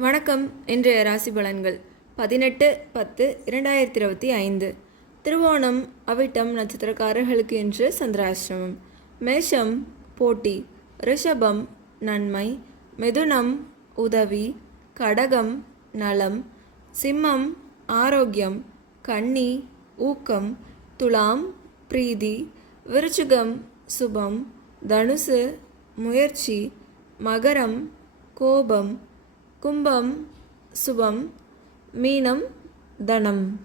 வணக்கம். இன்றைய ராசி பலன்கள். பதினெட்டு பத்து இரண்டாயிரத்தி இருபத்தி ஐந்து திருவோணம் அவிட்டம் நட்சத்திரக்காரர்களுக்கு இன்று சந்திராசிரமம் மேஷம் போட்டி. ரிஷபம் நன்மை. மிதுனம் உதவி. கடகம் நலம். சிம்மம் ஆரோக்கியம். கன்னி ஊக்கம். துலாம் பிரீதி. விருச்சிகம் சுபம். தனுசு முயற்சி. மகரம் கோபம். கும்பம் சுபம் மீனம் தனம்.